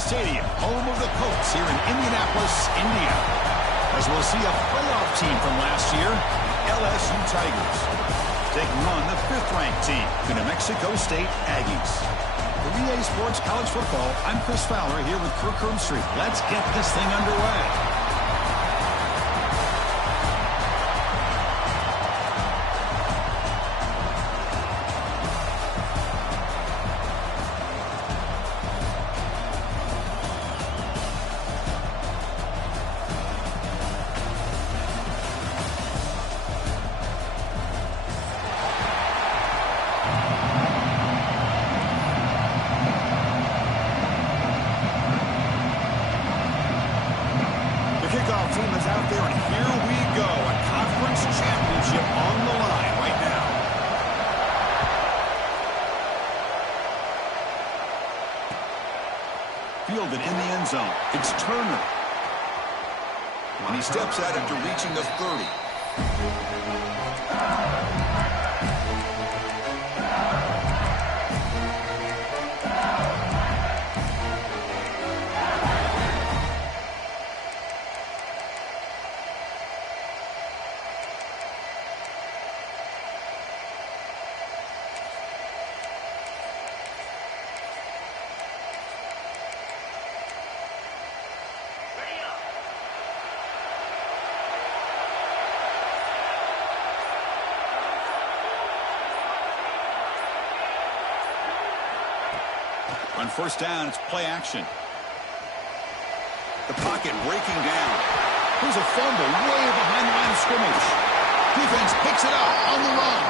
Stadium, home of the Colts here in Indianapolis, Indiana. As we'll see a playoff team from last year, the LSU Tigers, taking on the 5th-ranked team, the New Mexico State Aggies. For EA Sports College Football, I'm Chris Fowler here with Kirk Herbstreit. Let's get this thing underway. Kickoff team is out there, and here we go. A conference championship on the line right now. Fielded in the end zone. It's Turner. And he steps out after reaching the 30. On first down, it's play action. The pocket breaking down. Here's a fumble way behind the line of scrimmage. Defense picks it up on the run.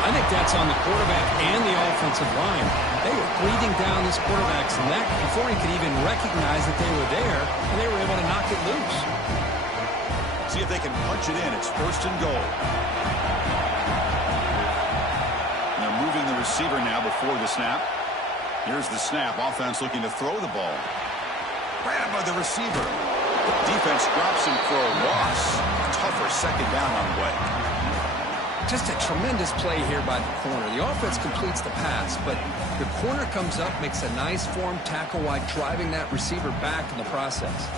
I think that's on the quarterback and the offensive line. They were breathing down this quarterback's neck before he could even recognize that they were there, and they were able to knock it loose. See if they can punch it in. It's 1st and goal. And they're moving the receiver now before the snap. Here's the snap. Offense looking to throw the ball. Grabbed by the receiver. Defense drops him for a loss. Tougher 2nd down on the way. Just a tremendous play here by the corner. The offense completes the pass, but the corner comes up, makes a nice form tackle while driving that receiver back in the process.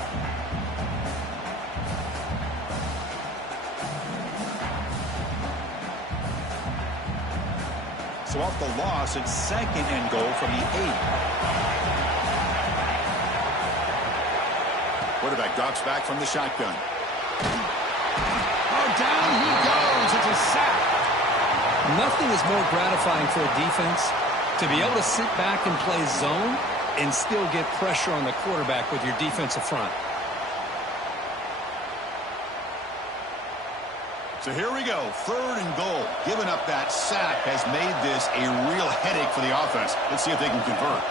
So off the loss, it's 2nd and goal from the 8. Quarterback drops back from the shotgun. Oh, down he goes. It's a sack. Nothing is more gratifying for a defense to be able to sit back and play zone and still get pressure on the quarterback with your defensive front. So here we go, 3rd and goal. Giving up that sack has made this a real headache for the offense. Let's see if they can convert.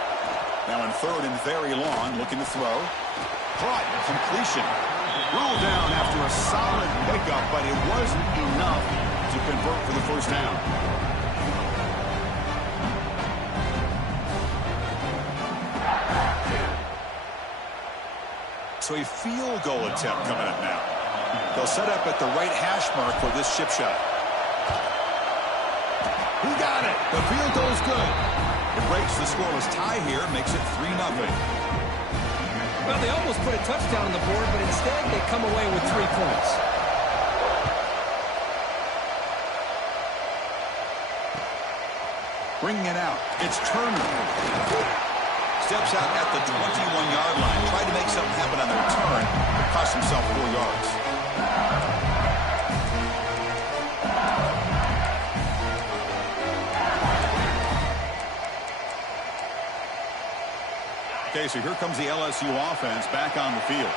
Now in 3rd and very long, looking to throw. Caught, completion. Ruled down after a solid pickup, but it wasn't enough to convert for the 1st down. So a field goal attempt coming up now. They'll set up at the right hash mark for this chip shot. He got it. The field goal's good. It breaks the scoreless tie here, makes it 3-0. Well, they almost put a touchdown on the board, but instead they come away with 3 points. Bringing it out. It's Turner. Steps out at the 21-yard line. Tried to make something happen on the return, but cost himself 4 yards. Okay, so here comes the LSU offense back on the field.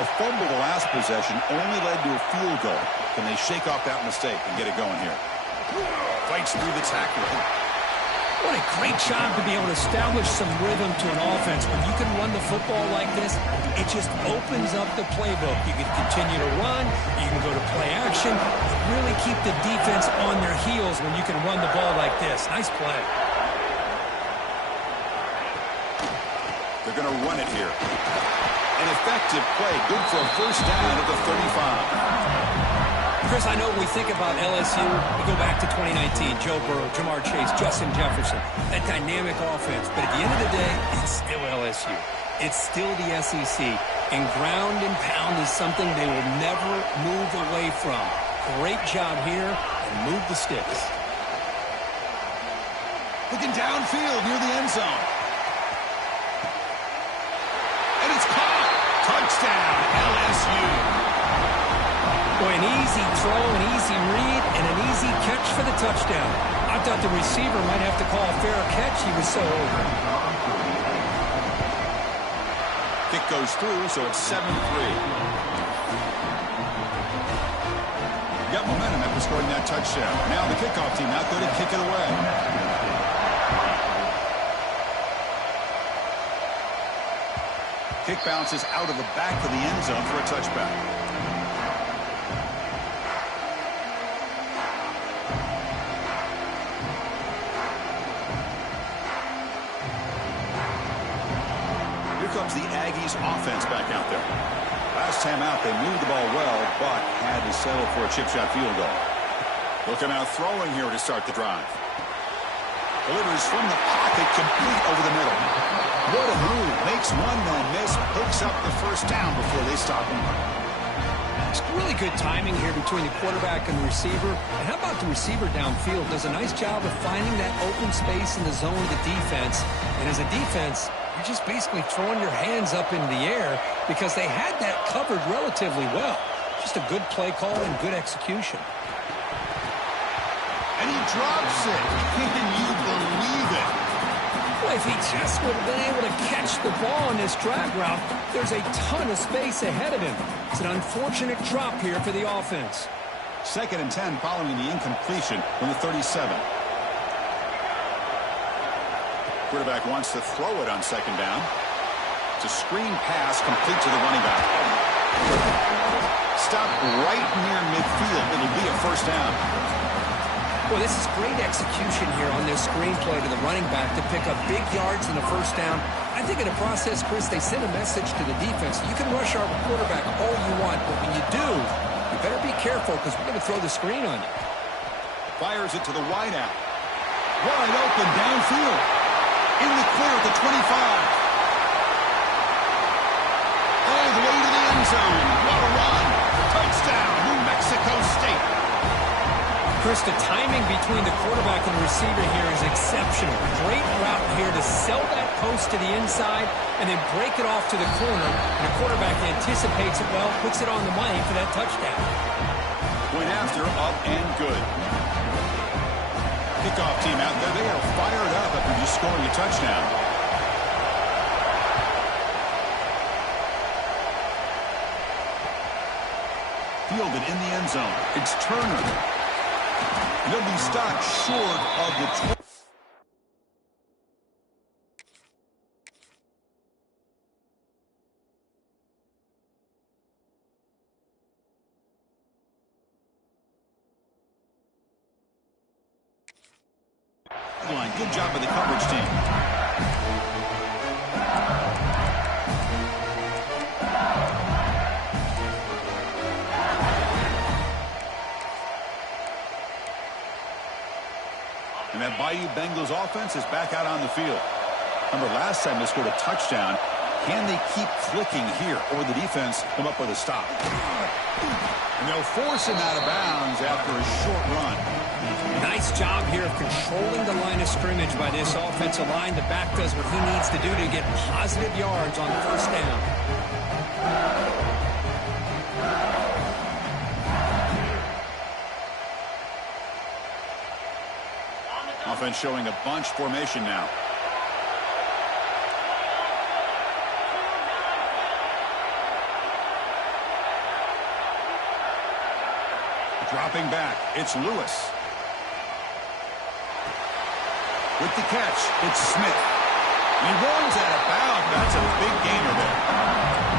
A fumble the last possession only led to a field goal. Can they shake off that mistake and get it going here? Fights through the tackle. What a great job to be able to establish some rhythm to an offense. When you can run the football like this, it just opens up the playbook. You can continue to run. You can go to play action. Really keep the defense on their heels when you can run the ball like this. Nice play. They're going to run it here. An effective play. Good for a 1st down at the 35. Chris, I know when we think about LSU, we go back to 2019, Joe Burrow, Jamar Chase, Justin Jefferson, that dynamic offense. But at the end of the day, it's still LSU. it's still the SEC, and ground and pound is something they will never move away from. Great job here, and move the sticks. Looking downfield near the end zone. And it's caught. Touchdown, LSU. Boy, an easy throw, an easy read, and an easy catch for the touchdown. I thought the receiver might have to call a fair catch. He was so over. Kick goes through, so it's 7-3. Got momentum after scoring that touchdown. Now the kickoff team out there to kick it away. Kick bounces out of the back of the end zone for a touchback. Comes the Aggies offense back out there. Last time out, they moved the ball well, but had to settle for a chip shot field goal. Looking out throwing here to start the drive. Delivers from the pocket, complete over the middle. What a move. Makes one man miss, picks up the first down before they stop him. It's really good timing here between the quarterback and the receiver. And how about the receiver downfield? Does a nice job of finding that open space in the zone of the defense. And as a defense, you're just basically throwing your hands up in the air because they had that covered relatively well. Just a good play call and good execution. And he drops it. Can you believe it? Well, if he just would have been able to catch the ball on this drag route, there's a ton of space ahead of him. It's an unfortunate drop here for the offense. 2nd and 10 following the incompletion from the 37. Quarterback wants to throw it on 2nd down. It's a screen pass complete to the running back. Stop right near midfield. It'll be a first down. Well, this is great execution here on this screen play to the running back to pick up big yards in the first down. I think in the process, Chris, they send a message to the defense. You can rush our quarterback all you want, but when you do, you better be careful because we're going to throw the screen on you. Fires it to the wide out. Wide open downfield. In the clear at the 25. All the way to the end zone. What a run. Touchdown, New Mexico State. Chris, the timing between the quarterback and the receiver here is exceptional. Great route here to sell that post to the inside and then break it off to the corner. And the quarterback anticipates it well, puts it on the money for that touchdown. Point after, up and good. Kickoff team out there, they are fired up after just scoring a touchdown. Fielded in the end zone. It's Turner. And he'll be stopped short of the 20. Good job by the coverage team. And that Bayou Bengals offense is back out on the field. Remember, last time they scored a touchdown. Can they keep clicking here, or the defense come up with a stop? And they'll force him out of bounds after a short run. Nice job here of controlling the line of scrimmage by this offensive line. The back does what he needs to do to get positive yards on first down. Offense showing a bunch formation now. Dropping back, it's Lewis. With the catch, it's Smith. He runs out of bounds. That's a big gainer there.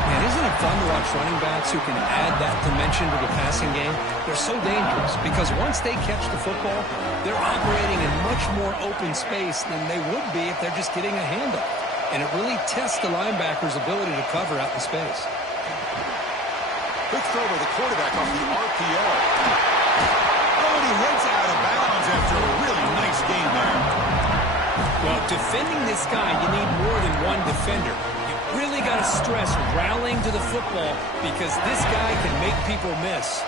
Man, isn't it fun to watch running backs who can add that dimension to the passing game? They're so dangerous because once they catch the football, they're operating in much more open space than they would be if they're just getting a handoff. And it really tests the linebacker's ability to cover out in space. Quick throw by the quarterback off the RPO. Oh, and he heads out of bounds after a really nice game there. Well, defending this guy, you need more than one defender. You really got to stress rallying to the football because this guy can make people miss.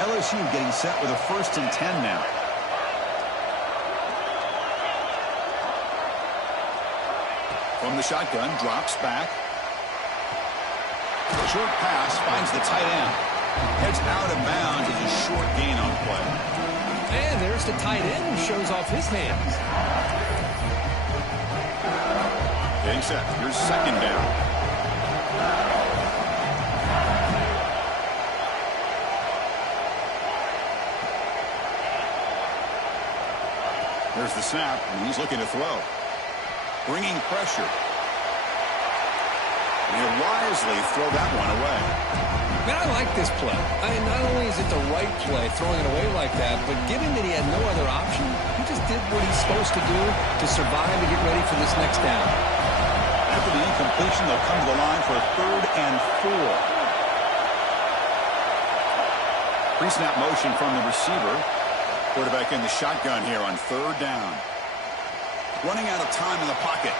LSU getting set with a 1st and 10 now. From the shotgun, drops back. Short pass finds the tight end. Heads out of bounds as a short gain on play. And there's the tight end who shows off his hands. Getting set. Here's 2nd down. There's the snap, and he's looking to throw. Bringing pressure. And he'll wisely throw that one away. Man, I like this play. I mean, not only is it the right play, throwing it away like that, but given that he had no other option, he just did what he's supposed to do to survive and get ready for this next down. After the incompletion, they'll come to the line for a 3rd and 4. Pre-snap motion from the receiver. Quarterback in the shotgun here on 3rd down. Running out of time in the pocket.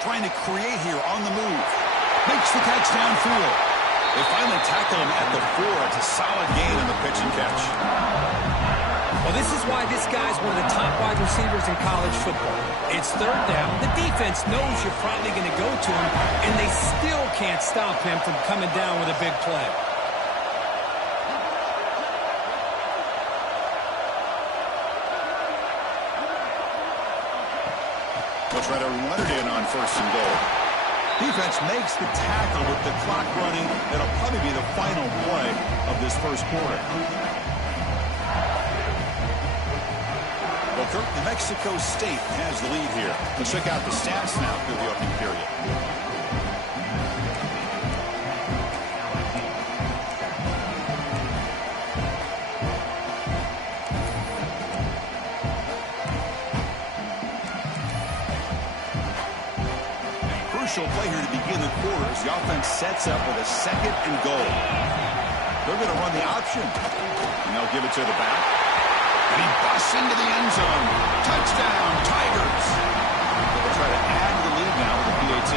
Trying to create here on the move. Makes the catch downfield. They finally tackle him at the 4. It's a solid gain in the pitch and catch. Well, this is why this guy's one of the top wide receivers in college football. It's 3rd down. The defense knows you're probably going to go to him, and they still can't stop him from coming down with a big play. They'll try to run it in on 1st and goal. Defense makes the tackle with the clock running. It'll probably be the final play of this 1st quarter. Well, Kirk, New Mexico State has the lead here. Let's check out the stats now through the opening period. Crucial play here to begin the quarter as the offense sets up with a 2nd and goal. They're going to run the option, and they'll give it to the back. And he busts into the end zone. Touchdown, Tigers. They'll try to add to the lead now with the PAT.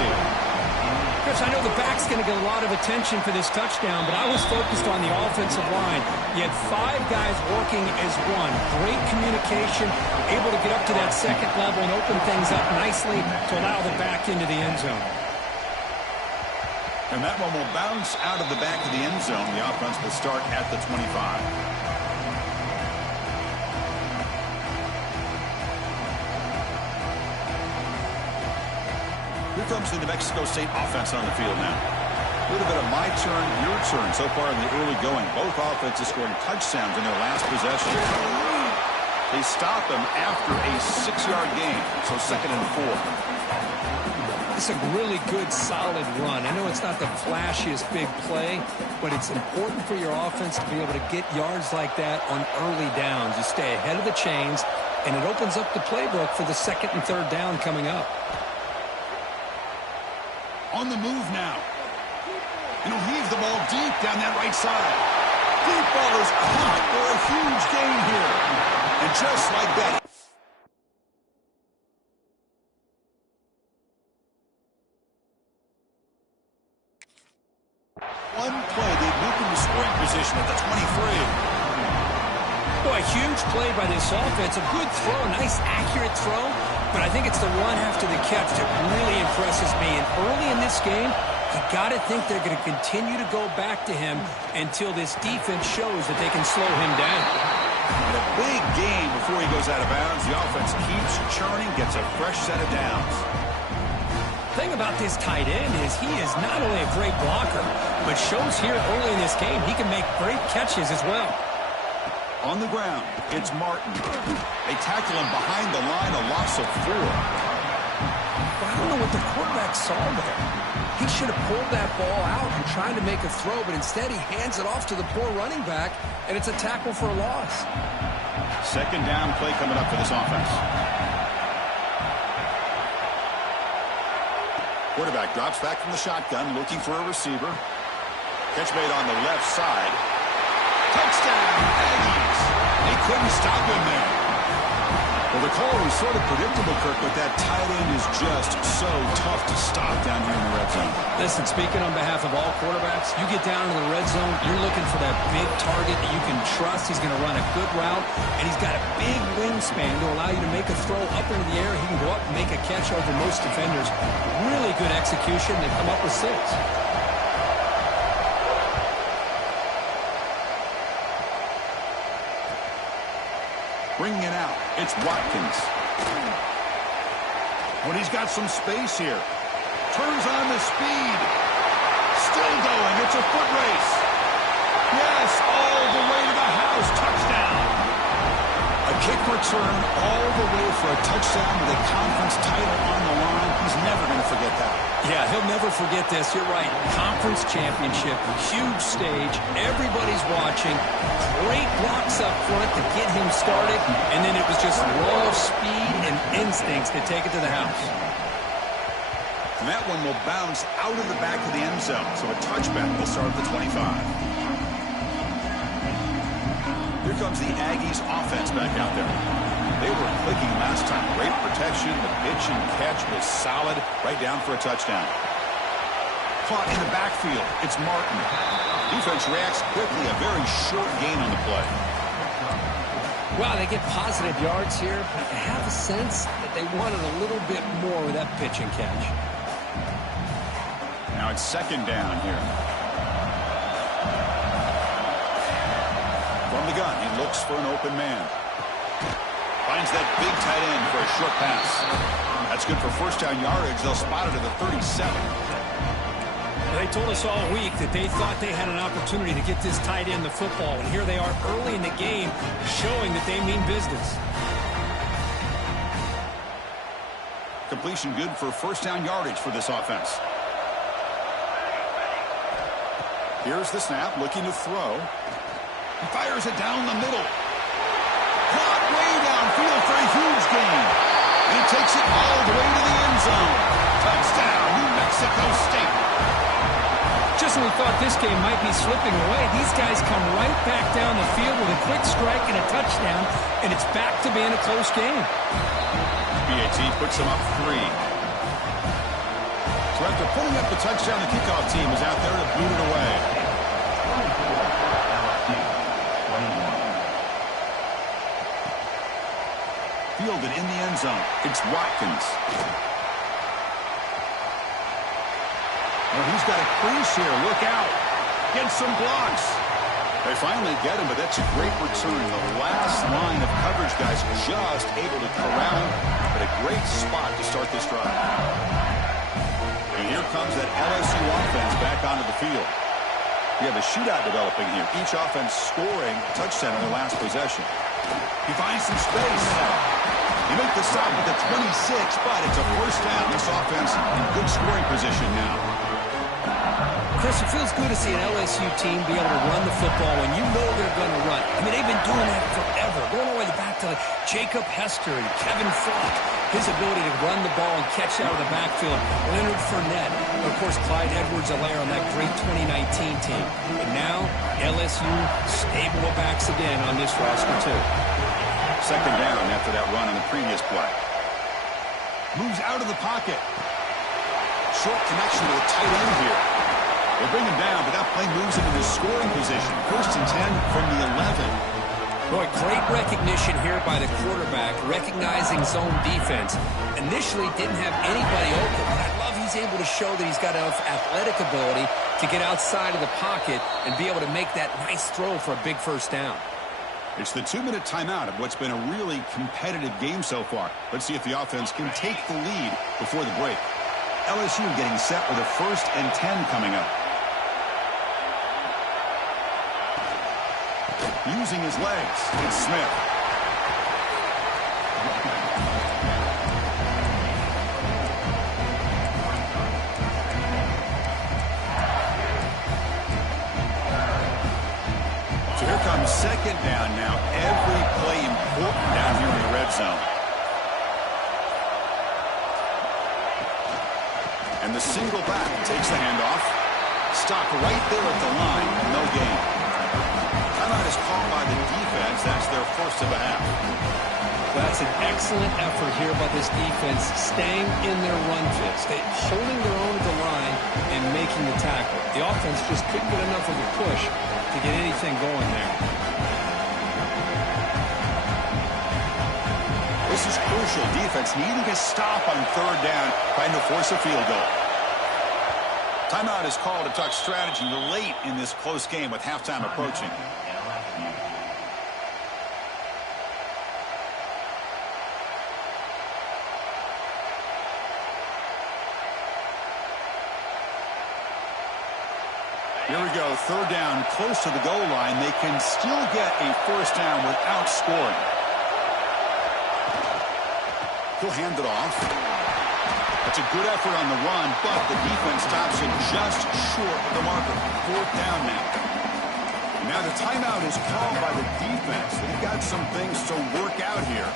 Chris, I know the back's going to get a lot of attention for this touchdown, but I was focused on the offensive line. You had 5 guys working as one. Great communication, able to get up to that 2nd level and open things up nicely to allow the back into the end zone. And that one will bounce out of the back of the end zone. The offense will start at the 25. Here comes the New Mexico State offense on the field now. A little bit of my turn, your turn so far in the early going. Both offenses scoring touchdowns in their last possession. They stop them after a 6-yard gain, so 2nd and 4. It's a really good, solid run. I know it's not the flashiest big play, but it's important for your offense to be able to get yards like that on early downs. You stay ahead of the chains, and it opens up the playbook for the 2nd and 3rd down coming up. On the move now. And he'll heave the ball deep down that right side. Deep ball is caught for a huge gain here. And just like that. One play, they moved into scoring position at the 23. Boy, huge play by this offense. A good throw, a nice accurate throw. But I think it's the run after the catch that really impresses me. And early in this game, you got to think they're going to continue to go back to him until this defense shows that they can slow him down. And a big game before he goes out of bounds. The offense keeps churning, gets a fresh set of downs. The thing about this tight end is he is not only a great blocker, but shows here early in this game he can make great catches as well. On the ground, it's Martin. They tackle him behind the line, a loss of 4. I don't know what the quarterback saw there. He should have pulled that ball out and tried to make a throw, but instead he hands it off to the poor running back, and it's a tackle for a loss. 2nd down play coming up for this offense. Quarterback drops back from the shotgun, looking for a receiver. Catch made on the left side. Touchdown, Aggies. They couldn't stop him there. Well, the call was sort of predictable, Kirk, but that tight end is just so tough to stop down here in the red zone. Listen, speaking on behalf of all quarterbacks, you get down to the red zone, you're looking for that big target that you can trust. He's going to run a good route, and he's got a big wingspan to allow you to make a throw up into the air. He can go up and make a catch over most defenders. Really good execution. They come up with 6. Bringing it out, it's Watkins. When he's got some space here. Turns on the speed. Still going. It's a foot race. Yes, all the way to the house. Touchdown. A kick return all the way for a touchdown with a conference title on the line. He's never going to forget that. Yeah, he'll never forget this. You're right. Conference championship, huge stage. Everybody's watching. Great blocks up front to get him started. And then it was just raw speed and instincts to take it to the house. And that one will bounce out of the back of the end zone. So a touchback will start at the 25. Here comes the Aggies offense back out there. They were clicking last time. Great protection. The pitch and catch was solid. Right down for a touchdown. Caught in the backfield. It's Martin. Defense reacts quickly. A very short gain on the play. Wow, they get positive yards here. I have a sense that they wanted a little bit more with that pitch and catch. Now it's second down here. From the gun, he looks for an open man. Finds that big tight end for a short pass. That's good for first down yardage. They'll spot it at the 37. They told us all week that they thought they had an opportunity to get this tight end the football, and here they are early in the game showing that they mean business. Completion good for first down yardage for this offense. Here's the snap, looking to throw. He fires it down the middle. Caught way downfield for a huge gain. And he takes it all the way to the end zone. Touchdown, New Mexico State. Just when we thought this game might be slipping away, these guys come right back down the field with a quick strike and a touchdown, and it's back to being a close game. BAT puts them up 3. So after pulling up the touchdown, the kickoff team is out there to boot it away. Fielded in the end zone. It's Watkins. Well, he's got a crease here. Look out. Get some blocks. They finally get him, but that's a great return. The last line of coverage guys just able to corral him, but a great spot to start this drive. And here comes that LSU offense back onto the field. We have a shootout developing here. Each offense scoring a touchdown in their last possession. He finds some space. He makes the stop at the 26, but it's a first down. This offense in good scoring position now. Chris, it feels good to see an LSU team be able to run the football when you know they're going to run. I mean, they've been doing that forever. Going all the way back to Jacob Hester and Kevin Flock. His ability to run the ball and catch out of the backfield. Leonard Fournette. And, of course, Clyde Edwards-Helaire on that great 2019 team. And now, LSU stable of backs again on this roster, too. Second down after that run on the previous play. Moves out of the pocket. Short connection to the tight end here. They bring him down, but that play moves him into scoring position. First and 10 from the 11. Boy, great recognition here by the quarterback, recognizing zone defense. Initially didn't have anybody open, but I love he's able to show that he's got enough athletic ability to get outside of the pocket and be able to make that nice throw for a big first down. It's the 2-minute timeout of what's been a really competitive game so far. Let's see if the offense can take the lead before the break. LSU getting set with a first and 10 coming up. Using his legs, it's Smith. So here comes second down now. Every play important down here in the red zone. And the single back takes the handoff. Stop right there at the line. No gain. Timeout is called by the defense. That's their first of the half. That's an excellent effort here by this defense, staying in their run fit, holding their own at the line and making the tackle. The offense just couldn't get enough of a push to get anything going there. This is crucial. Defense needing a stop on third down, trying to force a field goal. Timeout is called to talk strategy late in this close game with halftime approaching. Here we go, third down, close to the goal line. They can still get a first down without scoring. He'll hand it off. That's a good effort on the run, but the defense stops it just short of the marker. Fourth down now. Now the timeout is called by the defense. They've got some things to work out here.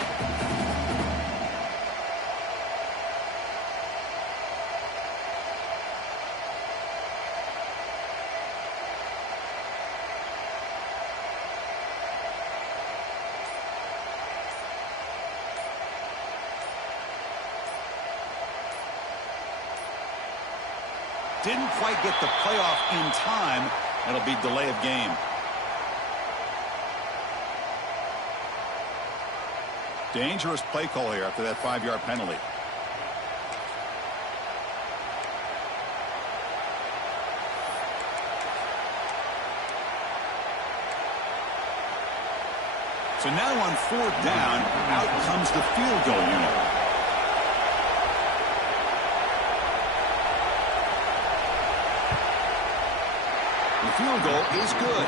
Didn't quite get the playoff in time. That'll be delay of game. Dangerous play call here after that 5-yard penalty. So now on fourth down, out comes the field goal unit. The field goal is good.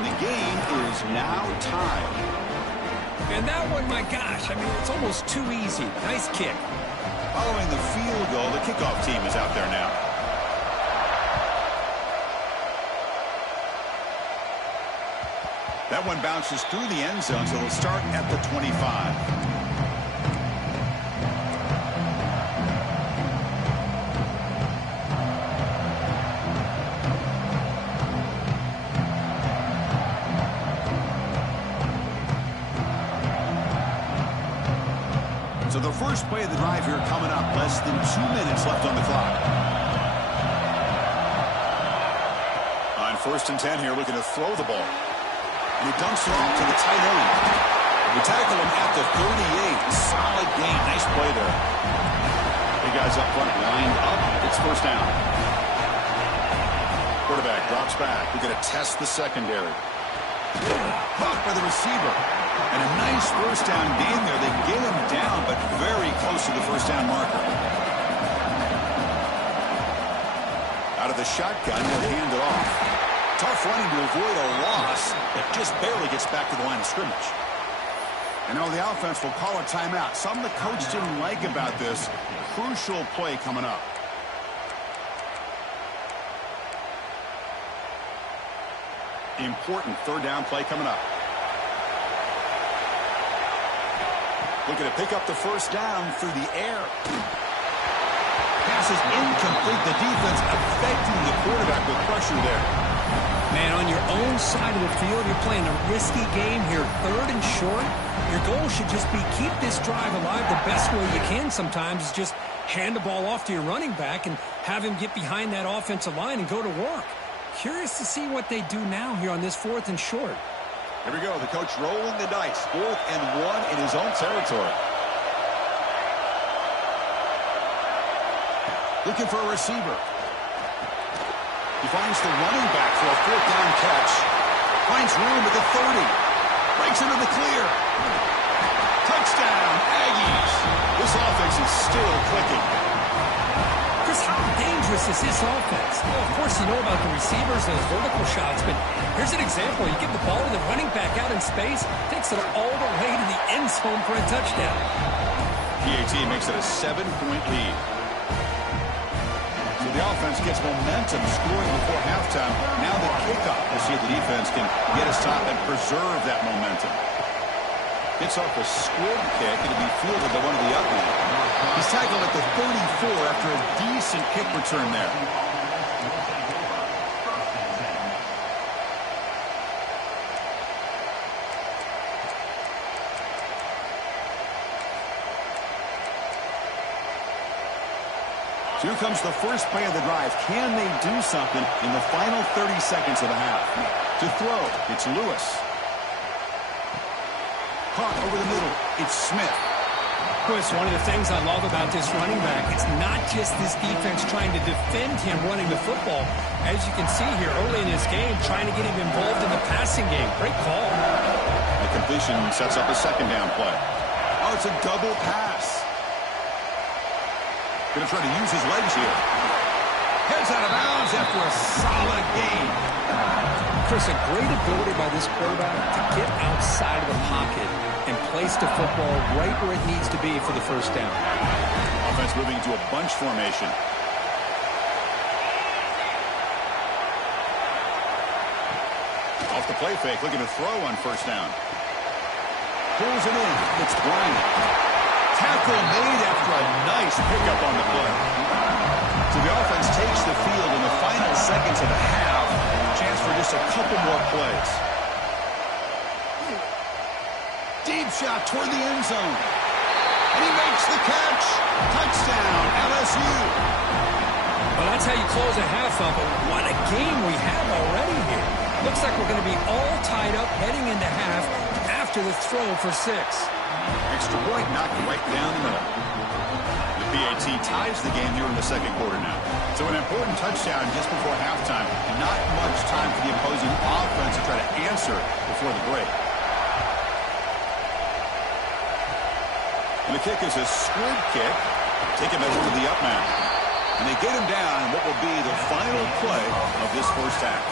The game is now tied. And that one, my gosh, I mean, it's almost too easy. Nice kick. Following the field goal, the kickoff team is out there now. That one bounces through the end zone, so it'll start at the 25. So the first play of the drive here coming up. Less than 2 minutes left on the clock. On first and 10 here, looking to throw the ball. And he dumps it off to the tight end. We tackle him at the 38. Solid gain. Nice play there. Big guys up front lined up. It's first down. Quarterback drops back. We're going to test the secondary. Caught by the receiver. And a nice first down gain there. They get him down, but very close to the first down marker. Out of the shotgun, he'll hand it off. Tough running to avoid a loss, but just barely gets back to the line of scrimmage. And now the offense will call a timeout. Something the coach didn't like about this. Crucial play coming up. Important third down play coming up. Looking to pick up the first down through the air. Pass is incomplete. The defense affecting the quarterback with pressure there. Man, on your own side of the field, you're playing a risky game here. Third and short. Your goal should just be keep this drive alive the best way you can sometimes is just hand the ball off to your running back and have him get behind that offensive line and go to work. Curious to see what they do now here on this fourth and short. Here we go. The coach rolling the dice. 4th and 1 in his own territory. Looking for a receiver. He finds the running back for a fourth down catch. Finds room at the 30. Breaks into the clear. Touchdown, Aggies. This offense is still clicking. Chris, how dangerous is this offense? Well, of course, you know about the receivers, those vertical shots, but here's an example. You give the ball to the running back out in space, takes it all the way to the end zone for a touchdown. PAT makes it a 7-point lead. So the offense gets momentum, scoring before halftime. Now the kickoff. We'll see if the defense can get a stop and preserve that momentum. Gets off a squib kick. It'll be fielded by one of the up men. He's tackled at the 34 after a decent kick return there. So here comes the first play of the drive. Can they do something in the final 30 seconds of the half? To throw, it's Lewis. Caught over the middle, it's Smith. Chris, one of the things I love about this running back, it's not just this defense trying to defend him running the football. As you can see here early in this game, trying to get him involved in the passing game. Great call. The completion sets up a second down play. Oh, it's a double pass. Going to try to use his legs here. Heads out of bounds after a solid gain. Chris, a great ability by this quarterback to get outside of the pocket and place the football right where it needs to be for the first down. Offense moving into a bunch formation. Off the play fake, looking to throw on first down. Pulls it in. It's Bryant. Tackle made after a nice pickup on the play. So the offense takes the field in the final seconds of the half. Chance for just a couple more plays. Deep shot toward the end zone. And he makes the catch. Touchdown, LSU. Well, that's how you close a half up. What a game we have already here. Looks like we're going to be all tied up heading into half after the throw for 6. Extra point knocked right down the middle. The PAT ties the game here in the second quarter now. So an important touchdown just before halftime. Not much time for the opposing offense to try to answer before the break. And the kick is a squib kick. Taking it over to the up man. And they get him down in what will be the final play of this first half.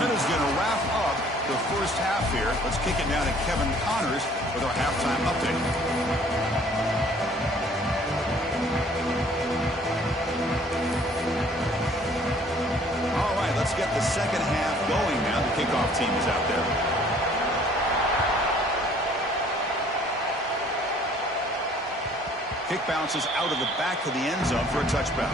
That is going to wrap up the first half here. Let's kick it down to Kevin Connors with our halftime update. All right, let's get the second half going now. The kickoff team is out there. Kick bounces out of the back of the end zone for a touchback.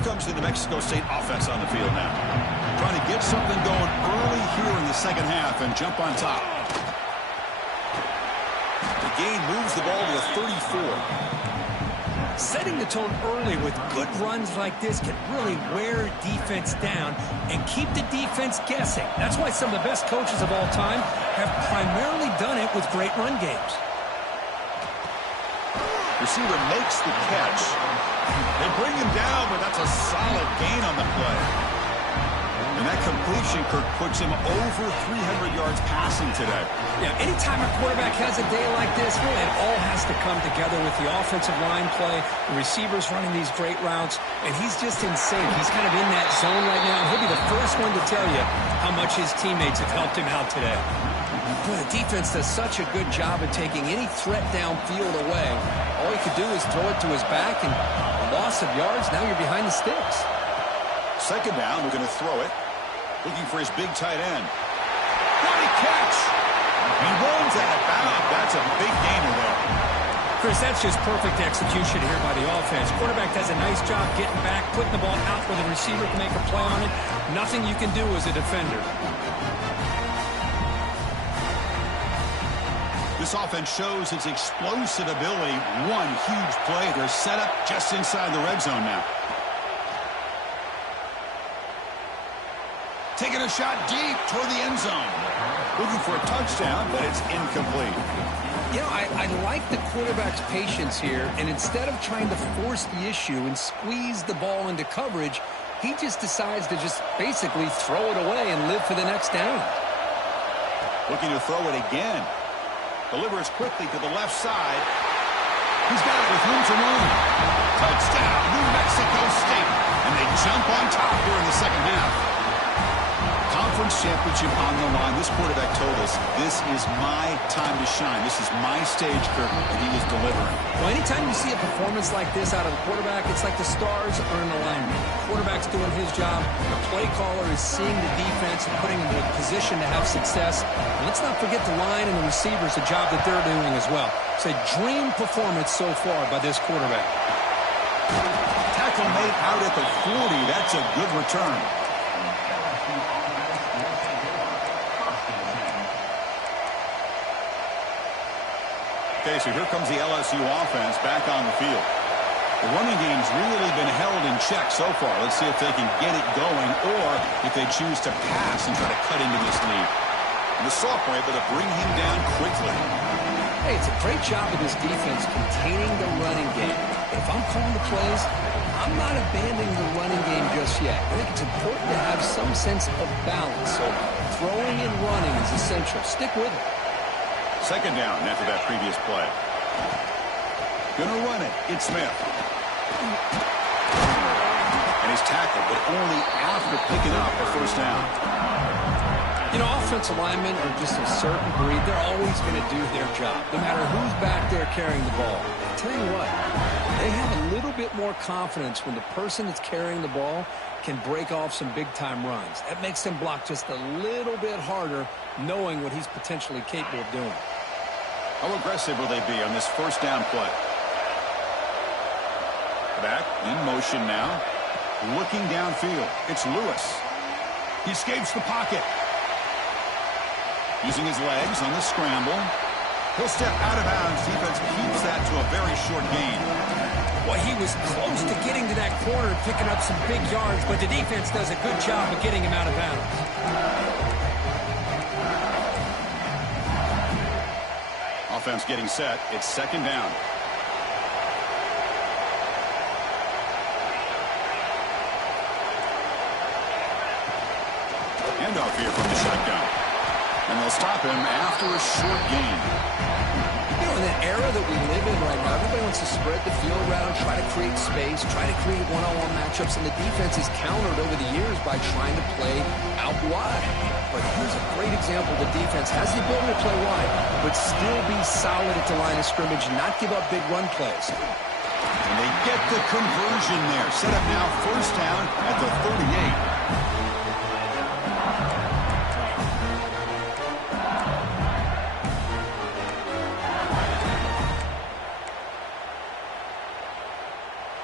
Comes the New Mexico State offense on the field now. Trying to get something going early here in the second half and jump on top. The gain moves the ball to the 34. Setting the tone early with good runs like this can really wear defense down and keep the defense guessing. That's why some of the best coaches of all time have primarily done it with great run games. Receiver makes the catch. They bring him down, but that's a solid gain on the play. And that completion, Kirk, puts him over 300 yards passing today. Yeah, anytime a quarterback has a day like this, really it all has to come together with the offensive line play, the receivers running these great routes, and he's just insane. He's kind of in that zone right now, and he'll be the first one to tell you how much his teammates have helped him out today. Boy, the defense does such a good job of taking any threat downfield away. All he could do is throw it to his back, and a loss of yards, now you're behind the sticks. Second down, we're going to throw it. Looking for his big tight end. Great catch! He runs out of bounds. That's a big gainer there. Chris, that's just perfect execution here by the offense. Quarterback does a nice job getting back, putting the ball out where the receiver can make a play on it. Nothing you can do as a defender. This offense shows its explosive ability. One huge play. They're set up just inside the red zone now. Taking a shot deep toward the end zone. Looking for a touchdown, but it's incomplete. You know, I like the quarterback's patience here, and instead of trying to force the issue and squeeze the ball into coverage, he just decides to just basically throw it away and live for the next down. Looking to throw it again. Delivers quickly to the left side. He's got it with room to run. Touchdown, New Mexico State. And they jump on top here in the second half. Conference championship on the line. This quarterback told us, this is my time to shine. This is my stage, Kirk, and he was delivering. Well, anytime you see a performance like this out of the quarterback, it's like the stars are in alignment. The quarterback's doing his job. The play caller is seeing the defense and putting them in a position to have success. And let's not forget the line and the receivers, the job that they're doing as well. It's a dream performance so far by this quarterback. Tackle made out at the 40. That's a good return. Okay, so here comes the LSU offense back on the field. The running game's really been held in check so far. Let's see if they can get it going or if they choose to pass and try to cut into this lead. And the sophomore able to bring him down quickly. Hey, it's a great job of this defense containing the running game. But if I'm calling the plays, I'm not abandoning the running game just yet. I think it's important to have some sense of balance. So throwing and running is essential. Stick with it. Second down after that previous play. Gonna run it. It's Smith. And he's tackled, but only after picking up a first down. You know, offensive linemen are just a certain breed. They're always going to do their job, no matter who's back there carrying the ball. I'll tell you what, they have a little bit more confidence when the person that's carrying the ball can break off some big-time runs. That makes them block just a little bit harder, knowing what he's potentially capable of doing. How aggressive will they be on this first down play? Back in motion now. Looking downfield. It's Lewis. He escapes the pocket. Using his legs on the scramble. He'll step out of bounds. Defense keeps that to a very short gain. Well, he was close to getting to that corner and picking up some big yards, but the defense does a good job of getting him out of bounds. Offense getting set. It's second down. Handoff here from the shotgun. And they'll stop him after a short gain. You know, in the era that we live in right now, everybody wants to spread the field around, try to create space, try to create one-on-one matchups, and the defense is countered over the years by trying to play out wide. But here's a great example. The defense has the ability to play wide, but still be solid at the line of scrimmage and not give up big run plays. And they get the conversion there. Set up now first down at the 38.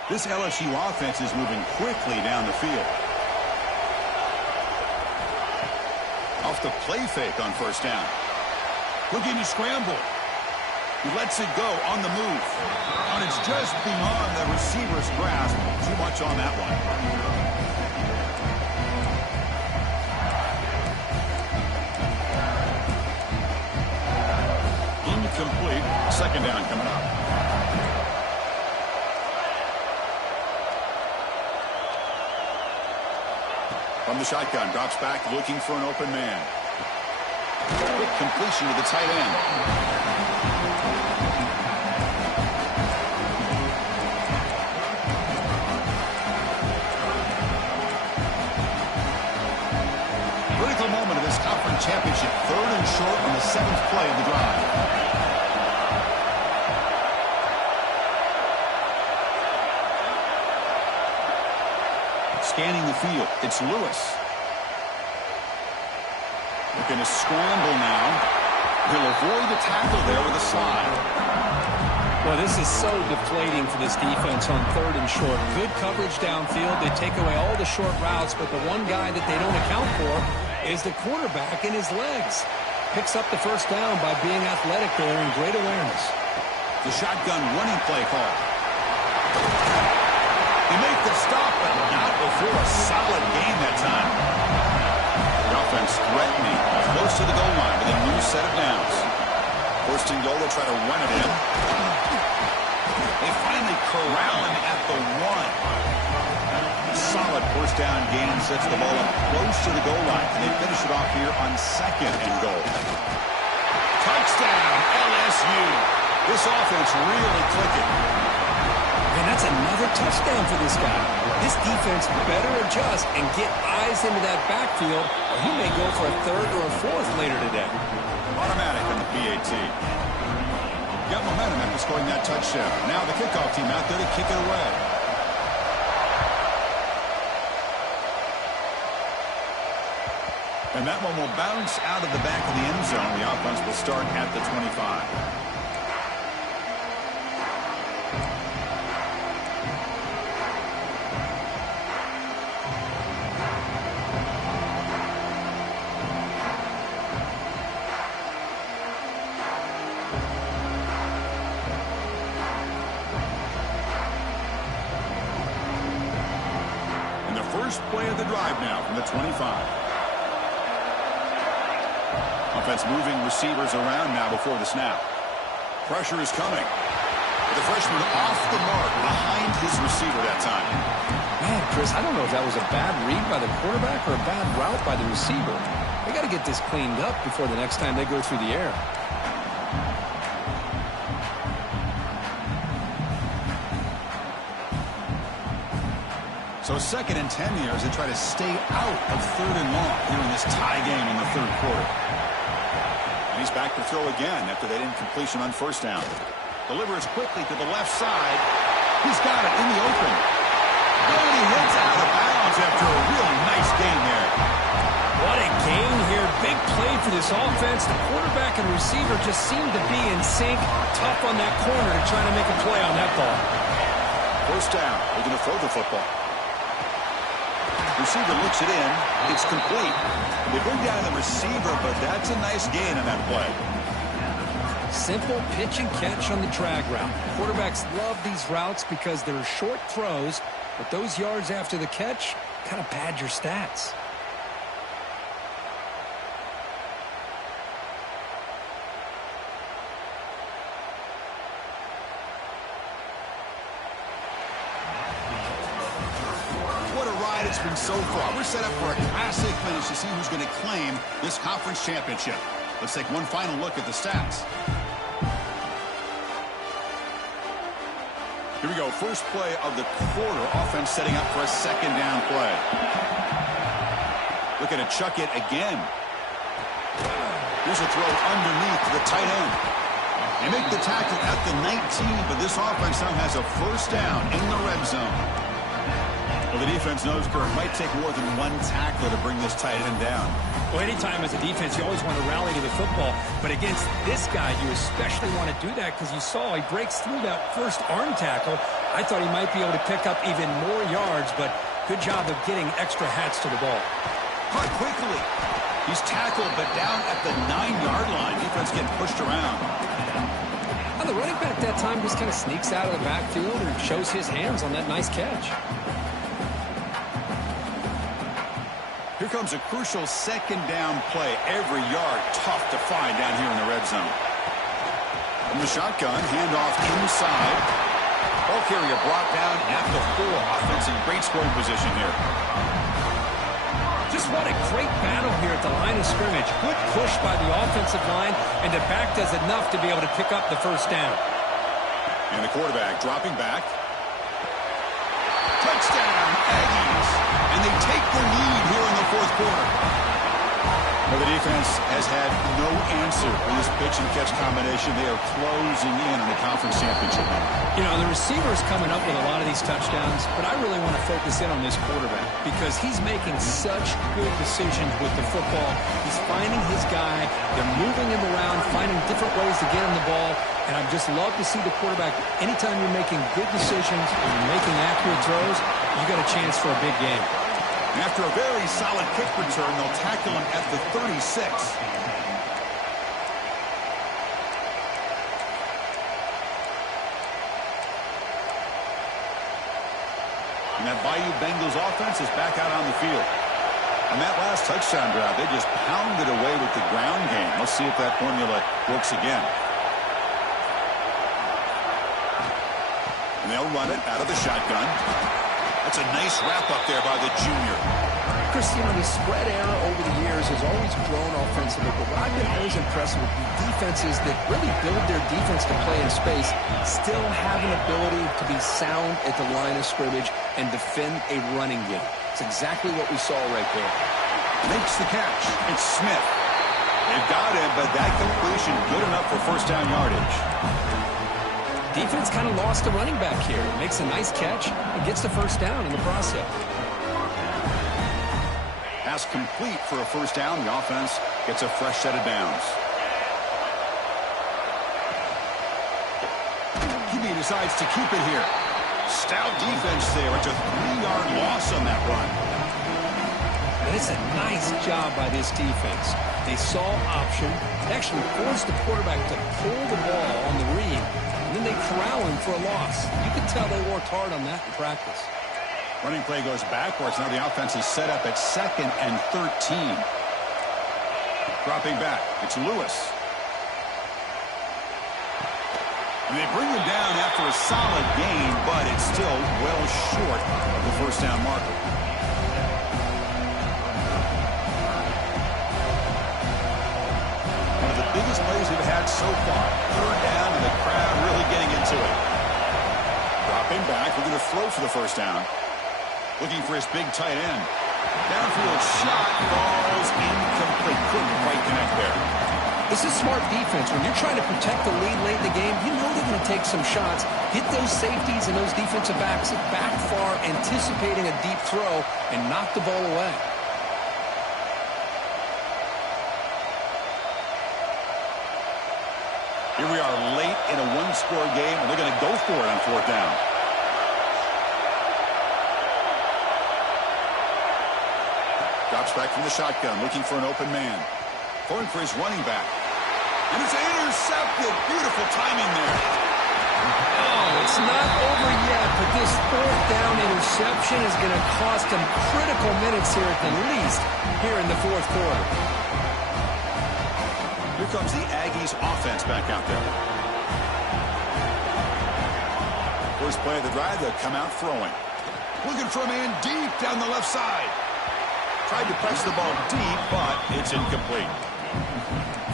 This LSU offense is moving quickly down the field. Off the play fake on first down. Looking to scramble. He lets it go on the move. And it's just beyond the receiver's grasp. Too much on that one. Incomplete. Second down coming up. From the shotgun, drops back, looking for an open man. Quick completion to the tight end. Critical moment of this conference championship. Third and short on the 7th play of the drive. Scanning the field, it's Lewis. Looking to scramble now. He'll avoid the tackle there with a slide. Well, this is so deflating for this defense on third and short. Good coverage downfield. They take away all the short routes, but the one guy that they don't account for is the quarterback and his legs. Picks up the first down by being athletic there and great awareness. The shotgun running play call. He made the stop, but not before a solid gain that time. The offense threatening, close to the goal line with a new set of downs. First and goal, they'll try to run it in. They finally corral him at the 1. A solid first down gain sets the ball up close to the goal line. And they finish it off here on second and goal. Touchdown, LSU. This offense really clicking. And that's another touchdown for this guy. This defense better adjust and get eyes into that backfield, or he may go for a third or a fourth later today. Automatic on the PAT. Got momentum after scoring that touchdown. Now the kickoff team out there to kick it away. And that one will bounce out of the back of the end zone. The offense will start at the 25. play of the drive now from the 25. Offense moving receivers around now before the snap. Pressure is coming. The freshman off the mark behind his receiver that time. Man, Chris, I don't know if that was a bad read by the quarterback or a bad route by the receiver. They got to get this cleaned up before the next time they go through the air. So 2nd and 10 here as they try to stay out of 3rd and long here in this tie game in the 3rd quarter. And he's back to throw again after that incompletion on 1st down. Delivers quickly to the left side. He's got it in the open. And he hits out of bounds after a really nice gain there. What a gain here. Big play for this offense. The quarterback and receiver just seem to be in sync. Tough on that corner to try to make a play on that ball. 1st down. They're going to throw the football. Receiver looks it in. It's complete. They bring down the receiver, but that's a nice gain on that play. Simple pitch and catch on the drag route. Quarterbacks love these routes because they're short throws, but those yards after the catch kind of pad your stats. What a ride it's been so far. We're set up for a classic finish to see who's going to claim this conference championship. Let's take one final look at the stats. Here we go. First play of the quarter. Offense setting up for a 2nd down play. Looking to chuck it again. Here's a throw underneath to the tight end. They make the tackle at the 19, but this offense now has a 1st down in the red zone. Well, the defense knows it might take more than one tackler to bring this tight end down. Well, anytime as a defense, you always want to rally to the football. But against this guy, you especially want to do that because you saw he breaks through that first arm tackle. I thought he might be able to pick up even more yards, but good job of getting extra hats to the ball. Caught quickly. He's tackled, but down at the 9-yard line. Defense getting pushed around. The running back that time just kind of sneaks out of the backfield and shows his hands on that nice catch. Here comes a crucial 2nd down play. Every yard tough to find down here in the red zone. From the shotgun, handoff inside. Ball carrier brought down at the 4. Offense in great scoring position here. Just what a great battle here at the line of scrimmage. Good push by the offensive line, and the back does enough to be able to pick up the 1st down. And the quarterback dropping back. Touchdown, Aggies. And they take the lead here in the 4th quarter. Well, the defense has had no answer for this pitch and catch combination. They are closing in on the conference championship now. You know, the receiver's coming up with a lot of these touchdowns, but I really want to focus in on this quarterback because he's making such good decisions with the football. He's finding his guy. They're moving him around, finding different ways to get him the ball, and I just love to see the quarterback. Anytime you're making good decisions and you're making accurate throws, you got a chance for a big game. After a very solid kick return, they'll tackle him at the 36. And that Bayou Bengals offense is back out on the field. On that last touchdown drive, they just pounded away with the ground game. Let's see if that formula works again. And they'll run it out of the shotgun. That's a nice wrap-up there by the junior. Chris, you know, the spread error over the years has always grown offensively, but what I've been always impressed with defenses that really build their defense to play in space still have an ability to be sound at the line of scrimmage and defend a running game. It's exactly what we saw right there. Makes the catch. It's Smith. They've got him, but that completion good enough for 1st down yardage. Defense kind of lost the running back here. Makes a nice catch and gets the 1st down in the process. Pass complete for a 1st down. The offense gets a fresh set of downs. QB decides to keep it here. Stout defense there. It's a 3-yard loss on that run. And it's a nice job by this defense. They saw option. They actually forced the quarterback to pull the ball on the read. And then they corral him for a loss. You can tell they worked hard on that in practice. Running play goes backwards. Now the offense is set up at 2nd and 13. Dropping back. It's Lewis. And they bring him down after a solid gain, but it's still well short of the first down marker. One of the biggest plays we've had so far. 3rd down, and the crowd really getting into it. Dropping back. We're going to throw for the first down. Looking for his big tight end. Downfield shot falls incomplete. Couldn't quite connect there. This is smart defense. When you're trying to protect the lead late in the game, you know they're going to take some shots, hit those safeties and those defensive backs back far, anticipating a deep throw, and knock the ball away. Here we are late in a one-score game, and they're going to go for it on 4th down. Drops back from the shotgun, looking for an open man. Going for his running back. And it's intercepted. Beautiful timing there. Oh, it's not over yet, but this 4th down interception is going to cost them critical minutes here at the least here in the 4th quarter. Here comes the Aggies offense back out there. First play of the drive, they'll come out throwing. Looking for a man deep down the left side. Tried to press the ball deep, but it's incomplete.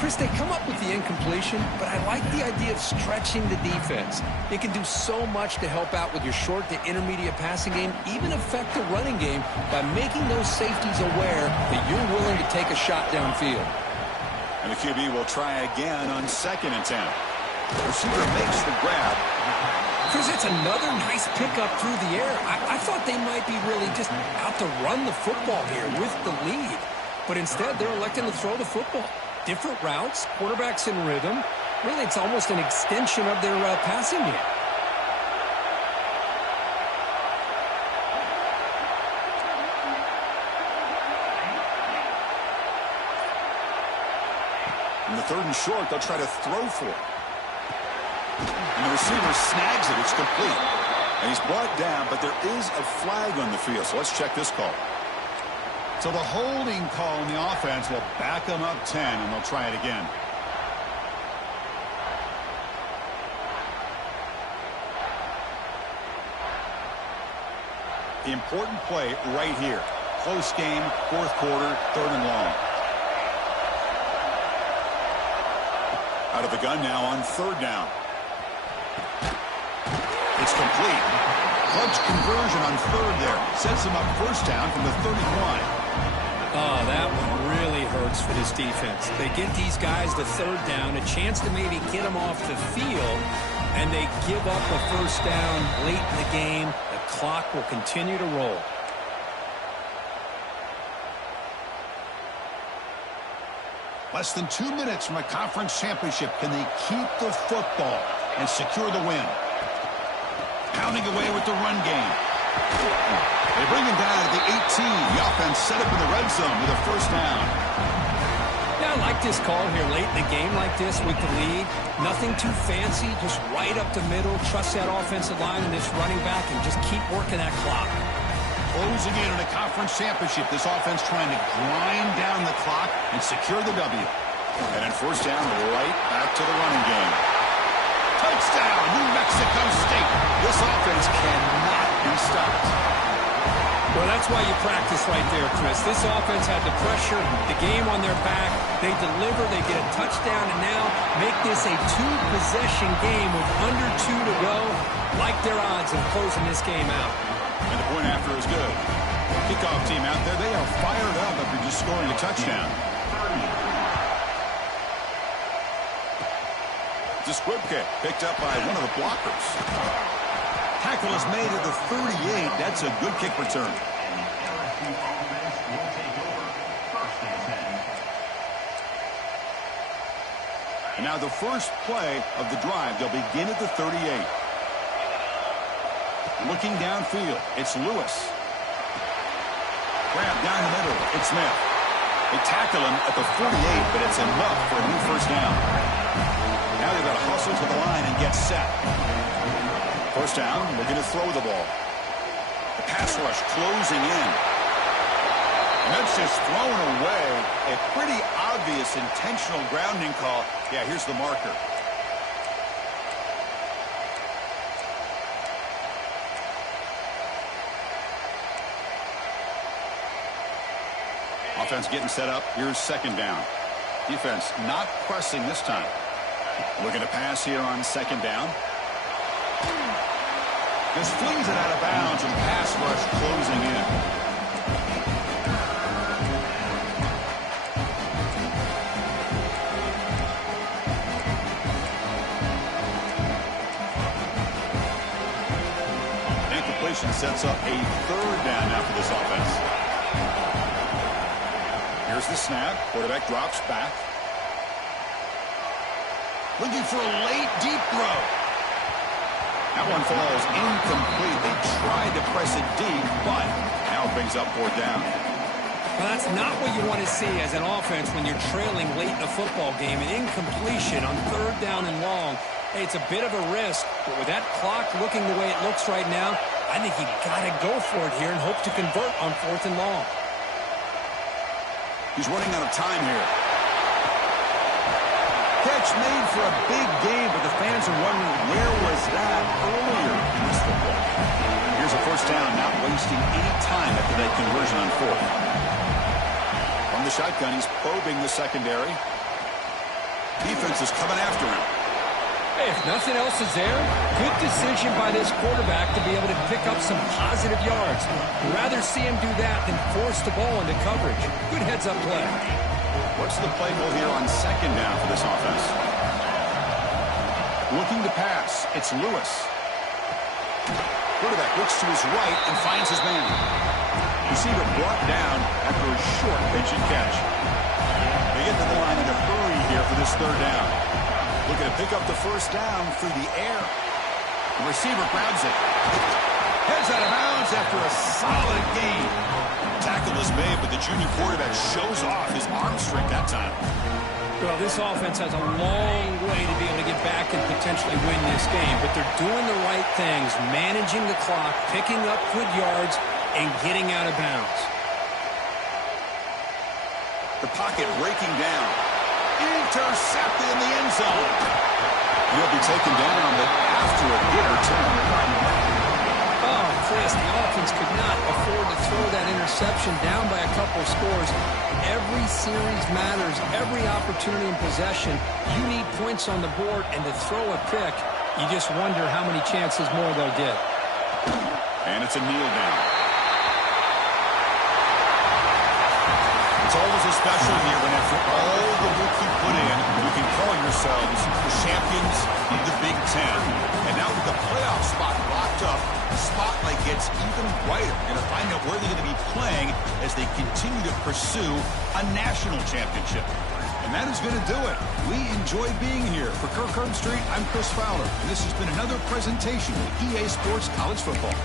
Chris, they come up with the incompletion, but I like the idea of stretching the defense. It can do so much to help out with your short to intermediate passing game, even affect the running game by making those safeties aware that you're willing to take a shot downfield. And the QB will try again on 2nd and 10. The receiver makes the grab. Chris, it's another nice pickup through the air. I thought they might be really just out to run the football here with the lead. But instead, they're electing to throw the football. Different routes, quarterbacks in rhythm. Really, it's almost an extension of their passing game. In the 3rd and short, they'll try to throw for it. And the receiver snags it. It's complete. And he's brought down, but there is a flag on the field. So let's check this call. So the holding call on the offense will back them up 10, and they'll try it again. The important play right here. Close game, 4th quarter, 3rd and long. Out of the gun now on 3rd down. It's complete. Clutch conversion on 3rd there. Sets him up 1st down from the 31. Oh, that one really hurts for this defense. They get these guys the 3rd down, a chance to maybe get them off the field, and they give up a 1st down late in the game. The clock will continue to roll. Less than 2 minutes from a conference championship. Can they keep the football and secure the win? Pounding away with the run game. They bring him down at the 18. The offense set up in the red zone with a 1st down. Yeah, I like this call here late in the game like this with the lead. Nothing too fancy, just right up the middle. Trust that offensive line and this running back and just keep working that clock. Closing in on a conference championship. This offense trying to grind down the clock and secure the W. And then 1st down, right back to the running game. Touchdown, New Mexico State. This offense cannot be stopped. Well, that's why you practice right there, Chris. This offense had the pressure, the game on their back. They deliver, they get a touchdown, and now make this a 2-possession game with under 2 to go. Like their odds of closing this game out. And the point after is good. Kickoff team out there, they are fired up after just scoring a touchdown. The squib kick picked up by one of the blockers. Tackle is made at the 38. That's a good kick return. And now the first play of the drive. They'll begin at the 38. Looking downfield, it's Lewis. Grab down the middle, it's Smith. They tackle him at the 48, but it's enough for a new 1st down. Now they've got to hustle to the line and get set. 1st down, looking to throw the ball. The pass rush closing in. And that's just thrown away. A pretty obvious intentional grounding call. Yeah, here's the marker. Offense getting set up. Here's second down. Defense not pressing this time. Looking to pass here on second down. Just flings it out of bounds and pass rush closing in. Incompletion sets up a third down now for this offense. Here's the snap. Quarterback drops back. Looking for a late deep throw. That one falls incomplete. They tried to press it deep, but now it brings up fourth down. Well, that's not what you want to see as an offense when you're trailing late in a football game. An incompletion on third down and long. Hey, it's a bit of a risk, but with that clock looking the way it looks right now, I think you got to go for it here and hope to convert on fourth and long. He's running out of time here. Catch made for a big game, but the fans are wondering where was that earlier in this football. Here's a first down, not wasting any time after that conversion on fourth. From the shotgun, he's probing the secondary. Defense is coming after him. Hey, if nothing else is there, good decision by this quarterback to be able to pick up some positive yards. Rather see him do that than force the ball into coverage. Good heads-up play. What's the play goal here on second down for this offense? Looking to pass. It's Lewis. Quarterback looks to his right and finds his man. Receiver brought down after a short pitch and catch. They get to the line in a hurry here for this third down. Looking to pick up the first down through the air. The receiver grabs it. Heads out of bounds after a solid gain. Tackle is made, but the junior quarterback shows off his arm strength that time. Well, this offense has a long way to be able to get back and potentially win this game, but they're doing the right things, managing the clock, picking up good yards, and getting out of bounds. The pocket breaking down. Intercepted in the end zone. He'll be taken down, but after a good return. Oh, Chris, the offense could not afford to throw that interception down by a couple of scores. Every series matters. Every opportunity in possession. You need points on the board, and to throw a pick, you just wonder how many chances more they'll get. And it's a kneel down. It's always a special year when after all the work you put in, you can call yourselves the champions of the Big Ten. And now with the playoff spot locked up, the spotlight gets even brighter. We're going to find out where they're going to be playing as they continue to pursue a national championship. And that is going to do it. We enjoy being here. For Kirk Street, I'm Chris Fowler. And this has been another presentation of EA Sports College Football.